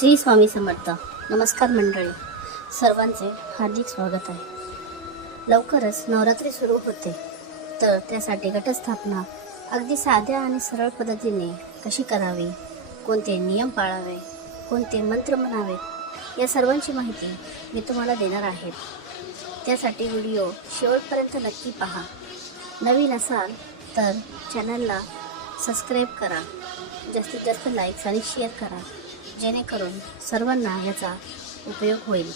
श्री स्वामी समर्थ. नमस्कार मंडळी. सर्वांचे हार्दिक स्वागत आहे. लवकरच नवरात्री सुरू होते. तर त्यासाठी घटस्थापना अगदी साध्या आणि सरळ पद्धतीने कशी करावी? कोणते नियम पाळावे? कोणते मंत्र म्हणावेत या सर्वांची माहिती मी तुम्हाला देणार आहे. त्यासाठी व्हिडिओ शेवटपर्यंत नक्की पहा. नवीन असाल तर चॅनलला सबस्क्राईब करा. जास्तीत जास्त लाईक्स आणि शेअर करा. जेणेकरून सर्वांना याचा उपयोग होईल.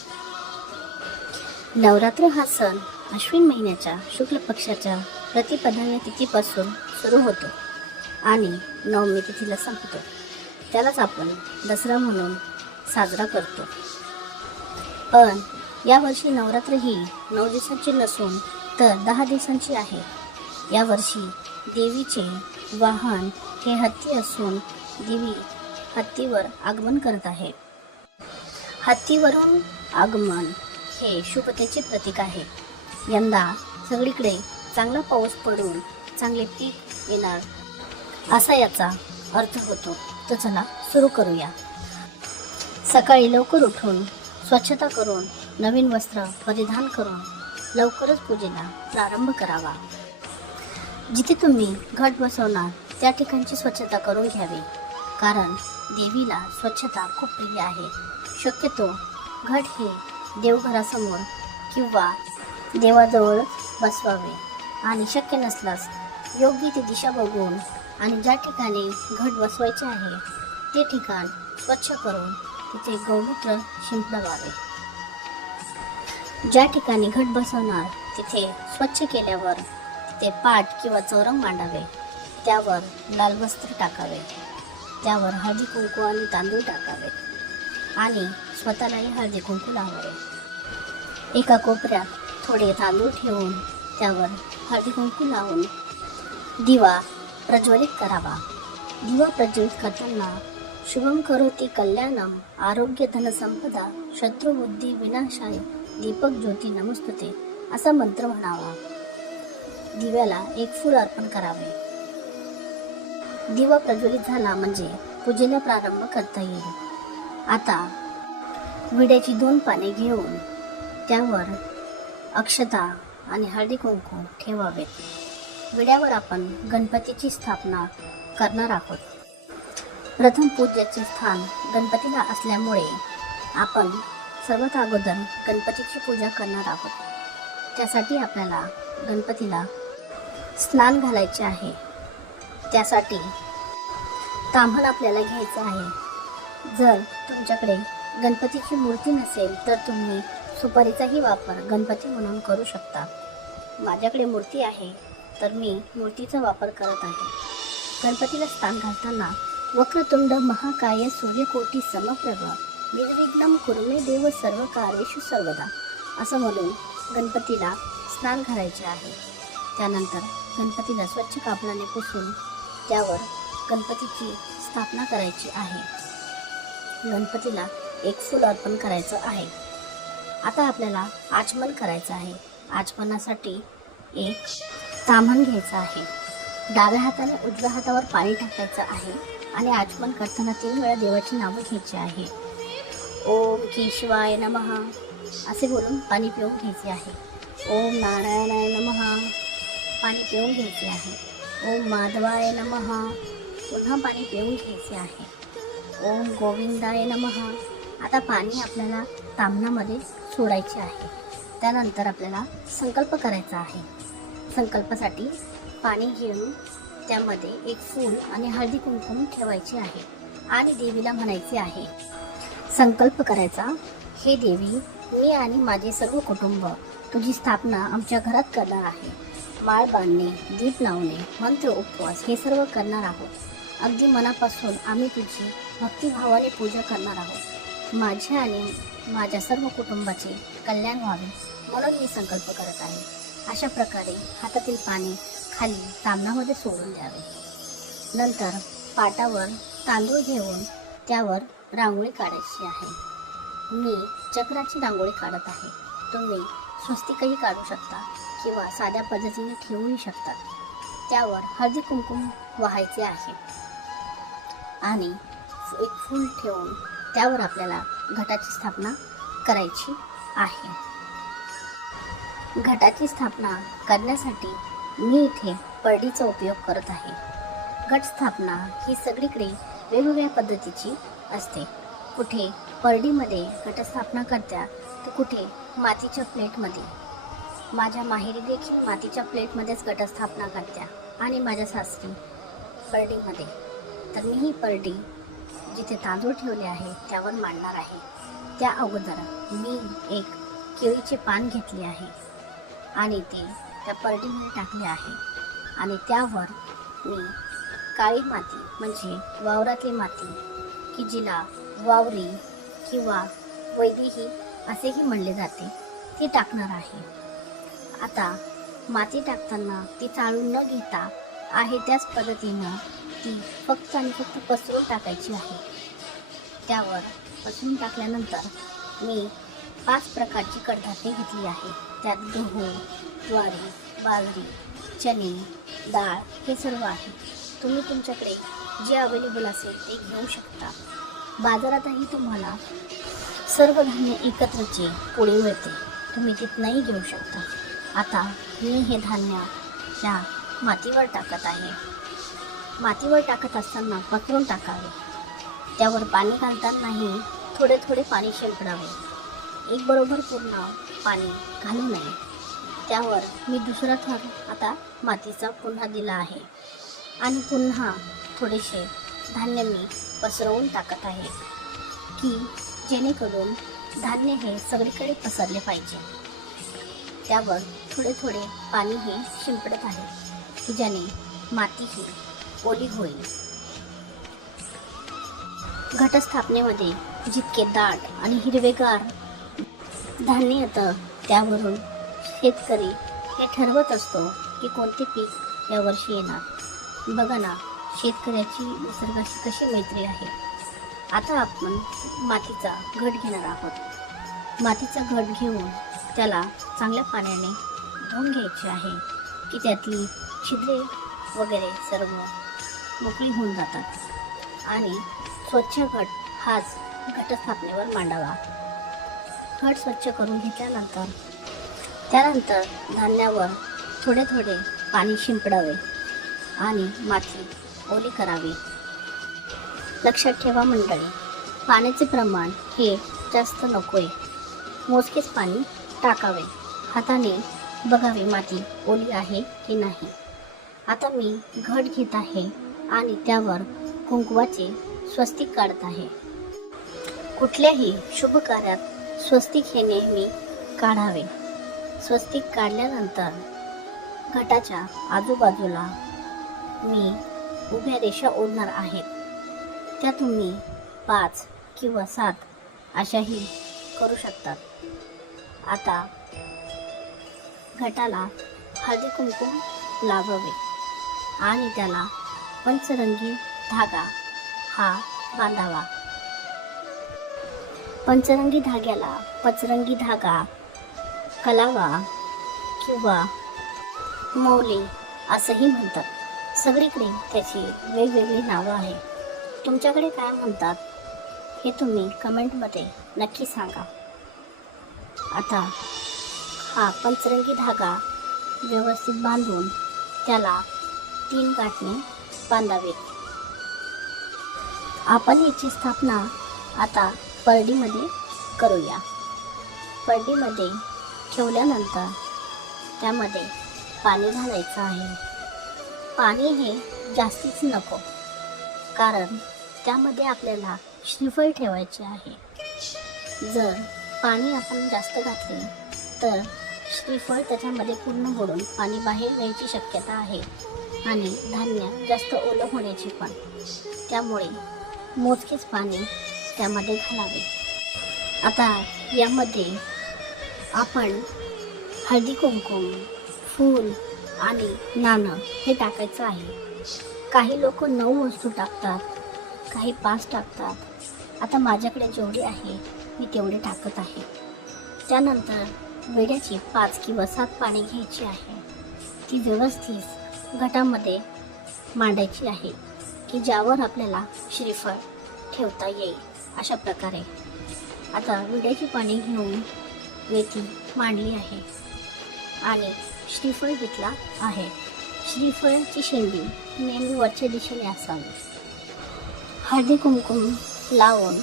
नवरात्र हा सण अश्विन महिन्याच्या शुक्ल पक्षाच्या प्रतिपदा तिथीपासून सुरू होतो आणि नवमी तिथीला संपतो. त्यालाच आपण दसरा म्हणून साजरा करतो. पण यावर्षी नवरात्र ही नऊ दिवसांची नसून तर दहा दिवसांची आहे. यावर्षी देवीचे वाहन हे हत्ती असून देवी हत्तीवर आगमन करत आहे. हत्तीवरून आगमन हे शुभतेचे प्रतीक आहे. यंदा सगळीकडे चांगला पाऊस पडून चांगले पीक येणार. असा याचा अर्थ होतो. तर चला सुरू करूया. सकाळी लवकर उठून स्वच्छता करून नवीन वस्त्र परिधान करून लवकरच पूजेला प्रारंभ करावा. जिथे तुम्ही घट बसवणार त्या ठिकाणची स्वच्छता करून घ्यावी. कारण देवीला स्वच्छता खूप प्रिय आहे. शक्यतो घट हे देवघरासमोर किंवा देवाजवळ बसवावे. आणि शक्य नसल्यास योग्य ती दिशा बघून आणि ज्या ठिकाणी घट बसवायचे आहे ते ठिकाण स्वच्छ करून तिथे गौमूत्र शिंपडवावे. ज्या ठिकाणी घट बसवणार तिथे स्वच्छ केल्यावर तिथे पाट किंवा चौरंग मांडावे. त्यावर लाल वस्त्र टाकावे. त्यावर हळदी कुंकू आणि तांदूळ टाकावे आणि स्वतःलाही हळदी कुंकू लावावे. एका कोपऱ्यात थोडे तांदूळ ठेवून त्यावर हळदी कुंकू लावून दिवा प्रज्वलित करावा. दिवा प्रज्वलित करताना शुभम करोती कल्याणम आरोग्य धनसंपदा शत्रुबुद्धी विनाशाय दीपक ज्योती नमस्तुते असा मंत्र म्हणावा. दिव्याला एक फूल अर्पण करावे. दिवा प्रज्वलित झाला म्हणजे पूजेला प्रारंभ करता येईल. आता विड्याची दोन पाने घेऊन त्यावर अक्षता आणि हळदी कुंकू ठेवावेत विड्यावर आपण गणपतीची स्थापना करणार आहोत. प्रथम पूजेचे स्थान गणपतीला असल्यामुळे आपण सर्वात अगोदर गणपतीची पूजा करणार आहोत. त्यासाठी आपल्याला गणपतीला स्नान घालायचे आहे. त्यासाठी ताम्हण आपल्याला घ्यायचं आहे. जर तुमच्याकडे गणपतीची मूर्ती नसेल तर तुम्ही सुपारीचाही वापर गणपती म्हणून करू शकता. माझ्याकडे मूर्ती आहे तर मी मूर्तीचा वापर करत आहे. गणपतीला स्थान घालताना वक्रतुंड महाकाय सूर्यकोटी समप्रभ निर्विघ्नम कुर्मे देव सर्व कार्येशु सर्वदा असं म्हणून गणपतीला स्नान घालायचे आहे. त्यानंतर गणपतीला स्वच्छ कापडाने पुसून त्यावर गणपतीची स्थापना करायची आहे. गणपतीला एक फूल अर्पण करायचं आहे. आता आपल्याला आचमन करायचं आहे. आचमनासाठी एक ताम्हण घ्यायचं आहे. डाव्या हाताने उजव्या हातावर पाणी टाकायचं आहे आणि आचमन करताना तीन वेळा देवाची नावं घ्यायची आहे. ओम केशवाय नमः असे बोलून पाणी पिऊन घ्यायचे आहे. ओम नारायणाय नमः पाणी पिऊन घ्यायचे आहे. ओम माधवाय नमः. पुन्हा पाणी पिऊन घ्यायचे आहे. ओम गोविंदाय नमः. आता पाणी आपल्याला तामणामध्ये सोडायचे आहे. त्यानंतर आपल्याला संकल्प करायचा आहे. संकल्पासाठी पाणी घेऊन त्यामध्ये एक फूल आणि हळदी कुंकुम ठेवायचे आहे. आणि देवीला म्हणायचे आहे संकल्प करायचा. हे देवी मी आणि माझे सर्व कुटुंब तुझी स्थापना आमच्या घरात करणार आहे. माळ बांधणे दीप लावणे मंत्र उपवास हे सर्व करणार आहोत. अगदी मनापासून आम्ही तुझी भक्तिभावाने पूजा करणार आहोत. माझ्या आणि माझ्या सर्व कुटुंबाचे कल्याण व्हावे म्हणून मी संकल्प करत आहे. अशा प्रकारे हातातील पाणी खाली तांबणामध्ये सोडून द्यावे. नंतर पाटावर तांदूळ घेऊन त्यावर रांगोळी काढायची आहे. मी चक्राची रांगोळी काढत आहे. तुम्ही स्वस्तिकही काढू शकता. किंवा साध्या पद्धतीने ठेवूही शकतात. त्यावर हळदी कुंकुम व्हायचे आहे. आणि एक फूल ठेवून त्यावर आपल्याला घटाची स्थापना करायची आहे. घटाची स्थापना करण्यासाठी मी इथे परडीचा उपयोग करत आहे. घट स्थापना ही सगळीकडे वेगवेगळ्या पद्धतीची असते. कुठे परडीमध्ये घटस्थापना करत्या तर कुठे मातीच्या प्लेटमध्ये. माझ्या माहेरी देखील मातीच्या प्लेटमध्येच घटस्थापना करत्या आणि माझ्या सासरी परडीमध्ये. तर मी ही परडी जिथे तांदूळ ठेवले आहे त्यावर मांडणार आहे. त्या अगोदर मी एक केळीचे पान घेतले आहे आणि ते त्या परडीमध्ये टाकले आहे. आणि त्यावर मी काळी माती म्हणजे वावरातली माती की जिला वावरी किंवा वैदेही असेही म्हणले जाते ती टाकणार आहे. आता माती टाकताना ती चाळून न घेता आहे त्याच पद्धतीनं ती फक्त आणि फक्त पसरून टाकायची आहे. त्यावर पसरून टाकल्यानंतर मी पाच प्रकारची कडधान्ये घेतली आहे. त्यात गहू ज्वारी बाजरी चणे डाळ हे सर्व आहे. तुम्ही तुमच्याकडे जे अवेलेबल असेल ते घेऊ शकता. बाजारातही तुम्हाला सर्व धान्य एकत्रचे पोळी मिळते. तुम्ही तिथनंही घेऊ शकता. आता मी हे धान्य ह्या मातीवर टाकत आहे. मातीवर टाकत असताना पसरून टाकावे. त्यावर पाणी घालतानाही थोडे थोडे पाणी शिंपडावे एक बरोबर पूर्ण पाणी घालू नये. त्यावर मी दुसरा थर आता मातीचा पुन्हा दिला आहे. आणि पुन्हा थोडेसे धान्य मी पसरवून टाकत आहे की जेणेकरून धान्य हे सगळीकडे पसरले पाहिजे. त्यावर थोडे थोडे पाणी हे शिंपडत आहे. ज्याने माती ही ओली होईल. घटस्थापनेमध्ये जितके दाट आणि हिरवेगार धान्य येतं त्यावरून शेतकरी हे ठरवत असतो की कोणते पीक यावर्षी येणार. बघा ना शेतकऱ्याची निसर्गाशी कशी मैत्री आहे. आता आपण मातीचा घट घेणार आहोत. मातीचा घट घेऊन त्याला चांगल्या पाण्याने धुवून घ्यायची आहे की त्यातली छिद्रे वगैरे सर्व मोकळी होऊन जातात. आणि स्वच्छ घट हाच घटस्थापनेवर मांडावा. घट स्वच्छ करून घेतल्यानंतर त्यानंतर धान्यावर थोडे थोडे पाणी शिंपडावे आणि माती ओली करावी. लक्षात ठेवा मंडळी पाण्याचे प्रमाण हे जास्त नको आहे मोजकेच पाणी टाकावे. हाताने बघावे माती ओली आहे की नाही? आता मी घट घेत आहे आणि त्यावर कुंकवाचे स्वस्तिक काढत आहे. कुठल्याही शुभ कार्यात स्वस्तिक हे नेहमी काढावे. स्वस्तिक काढल्यानंतर घटाच्या आजूबाजूला मी उभ्या रेषा ओढणार आहेत त्या तुम्ही पाच किंवा सात अशाही करू शकतात. आता घटाला हळदी कुंकुम लावावे आणि त्याला पंचरंगी धागा हा बांधावा. पंचरंगी धाग्याला पचरंगी धागा कलावा किंवा मौली असंही म्हणतात. सगळीकडे त्याची वेगवेगळी नावं आहेत. तुमच्याकडे काय म्हणतात हे तुम्ही कमेंटमध्ये नक्की सांगा. आता हा पंचरंगी धागा व्यवस्थित बांधून त्याला तीन गाठणे बांधावेत. आपण याची स्थापना आता परडीमध्ये करूया. परडीमध्ये ठेवल्यानंतर त्यामध्ये पाणी घालायचं आहे. पाणी हे जास्तीच नको कारण त्यामध्ये आपल्याला श्रीफळ ठेवायचे आहे. जर पाणी आपण जास्त घातले तर श्रीफळ त्याच्यामध्ये पूर्ण बुडून पाणी बाहेर यायची शक्यता आहे. आणि धान्य जास्त ओलं होण्याची पण. त्यामुळे मोजकेच पाणी त्यामध्ये घालावे. आता यामध्ये आपण हळदी कुंकुम फूल आणि नाणं हे टाकायचं आहे. काही लोक नऊ वस्तू टाकतात काही पाच टाकतात. आता माझ्याकडे जेवढे आहे मी तेवढे टाकत आहे. त्यानंतर वेड्याची पाच किंवा सात पाणी घ्यायची आहे. ती व्यवस्थित घटामध्ये मांडायची आहे की ज्यावर आपल्याला श्रीफळ ठेवता येईल अशा प्रकारे. आता विड्याची पाने घेऊन वेती मांडली आहे आणि श्रीफळ घेतला आहे. श्रीफळाची शेंडी नेहमी वरच्या दिशेने असावी. हळदी कुमकुम लावून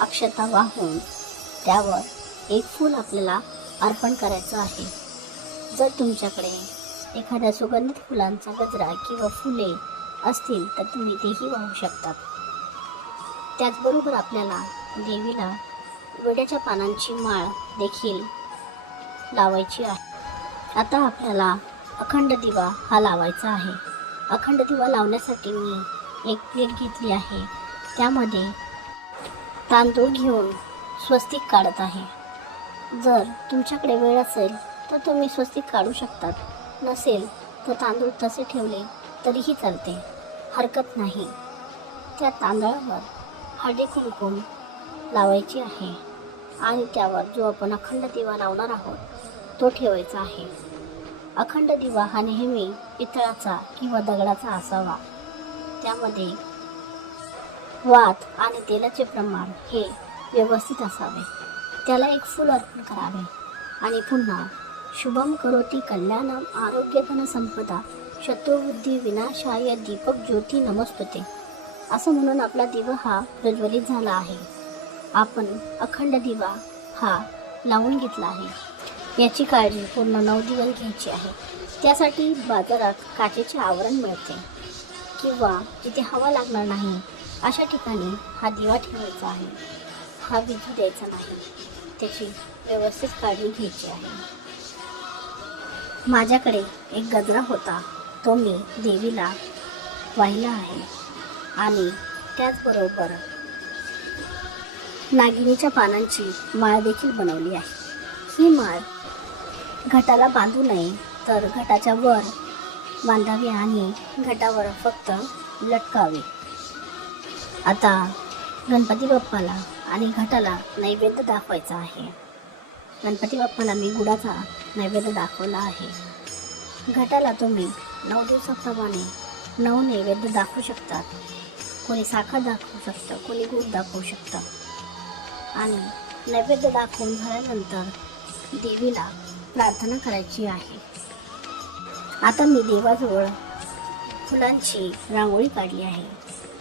अक्षता वाहून त्यावर एक फूल आपल्याला अर्पण करायचं आहे. जर तुमच्याकडे एखाद्या सुगंधित फुलांचा गजरा किंवा फुले असतील तर तुम्ही तेही वाहू शकतात त्याचबरोबर आपल्याला देवीला वेड्याच्या पानांची माळ देखील लावायची आहे. आता आपल्याला अखंड दिवा हा लावायचा आहे. अखंड दिवा लावण्यासाठी मी एक प्लेट घेतली आहे. त्यामध्ये तांदूळ घेऊन स्वस्तिक काढत आहे. जर तुमच्याकडे वेळ असेल तर तुम्ही स्वस्तिक काढू शकतात. नसेल तर तांदूळ तसे ठेवले तरीही चालते. हरकत नाही. त्या तांदळावर हळदी कुमकुम लावायची आहे. आणि त्यावर जो आपण अखंड दिवा लावणार आहोत तो ठेवायचा आहे. अखंड दिवा हा नेहमी पितळाचा किंवा दगडाचा असावा. त्यामध्ये वात आणि तेलाचे प्रमाण हे व्यवस्थित असावे. त्याला एक फूल अर्पण करावे. आणि पुन्हा शुभम करोती कल्याणम आरोग्यधन संपदा शत्रुबुद्धी विनाशाय दीपक ज्योती नमस्तुते. असं म्हणून आपला दिवा हा प्रज्वलित झाला आहे. आपण अखंड दिवा हा लावून घेतला आहे. याची काळजी पूर्ण नऊ दिवस घ्यायची आहे. त्यासाठी बाजारात काचेचे आवरण मिळते. किंवा जिथे हवा लागणार नाही अशा ठिकाणी हा दिवा ठेवायचा आहे. हा विधी द्यायचा नाही. त्याची व्यवस्थित काळजी घ्यायची आहे. माझ्याकडे एक गजरा होता. तो मी देवीला वाहिला आहे. आणि त्याचबरोबर नागिनीच्या पानांची माळ देखील बनवली आहे. ही माळ घटाला बांधू नये तर घटाच्या वर बांधावी आणि घटावर फक्त लटकावे. आता गणपती बाप्पाला आणि घटाला नैवेद्य दाखवायचा आहे. गणपती बाप्पाला मी गुडाचा नैवेद्य दाखवला आहे. घटाला तुम्ही नऊ दिवसाप्रमाणे नऊ नैवेद्य दाखवू शकतात कोणी साखर दाखवू शकतं कोणी गुड दाखवू शकतं. आणि नैवेद्य दाखवून झाल्यानंतर देवीला प्रार्थना करायची आहे. आता मी देवाजवळ फुलांची रांगोळी काढली आहे.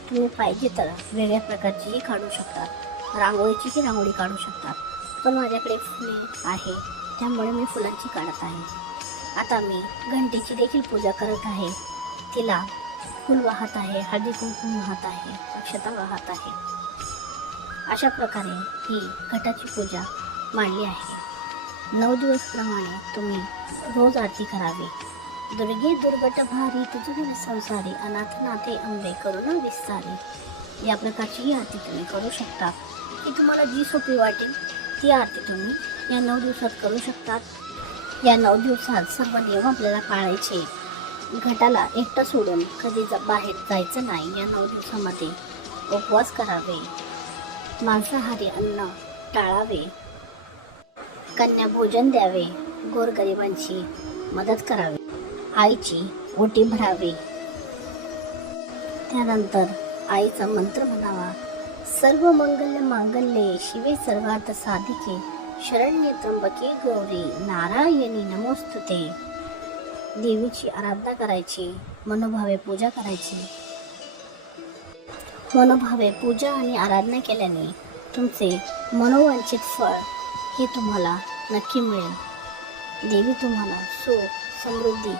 तुम्ही पाहिजे तर वेगळ्या प्रकारचीही काढू शकतात रांगोळीचीही रांगोळी काढू शकतात? पण माझ्याकडे फुले आहे. त्यामुळे मी फुलांची काढत आहे. आता मी घंटेची देखील पूजा करत आहे. तिला फुल वाहत आहे हळदी कुंकुम वाहत आहे अक्षता वाहत आहे. अशा प्रकारे ही घटाची पूजा मांडली आहे. नऊ दिवसप्रमाणे तुम्ही रोज आरती करावी. दुर्गे दुर्गट भारी तुझे संसारी अनाथ नाथे अंबे करुणा विस्तारी. या प्रकारची ही आरती तुम्ही करू शकता. की तुम्हाला जी सोपी वाटेल ती आरती तुम्ही या नऊ दिवसात करू शकतात. या नऊ दिवसात सर्व नियम आपल्याला पाळायचे घटाला एकटं सोडून कधी बाहेर जायचं नाही. या नऊ दिवसामध्ये उपवास करावे. मांसाहारी अन्न टाळावे. कन्या भोजन द्यावे. गोरगरिबांची मदत करावी. आईची ओटी भरावी. त्यानंतर आईचा मंत्र म्हणावा. सर्व मंगल्य मांगल्ये शिवे सर्वार्थ साधिके. शरण्य त्र्यंबके गौरी नारायणी नमोस्तुते. देवीची आराधना करायची मनोभावे पूजा करायची. मनोभावे पूजा आणि आराधना केल्याने तुमचे मनोवांछित फळ हे तुम्हाला नक्की मिळेल. देवी तुम्हाला सुख समृद्धी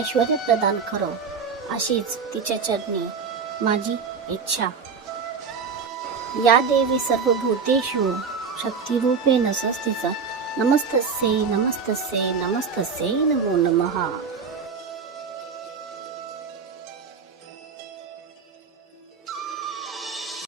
ऐश्वर प्रदान करो अशीच तिच्या चरणी माझी इच्छा. या देवी सर्वभूतेषु शक्तिरूपेण स्वस्तिचा नमस्तस्यै नमस्तस्यै नमस्तस्यै नमो नमः।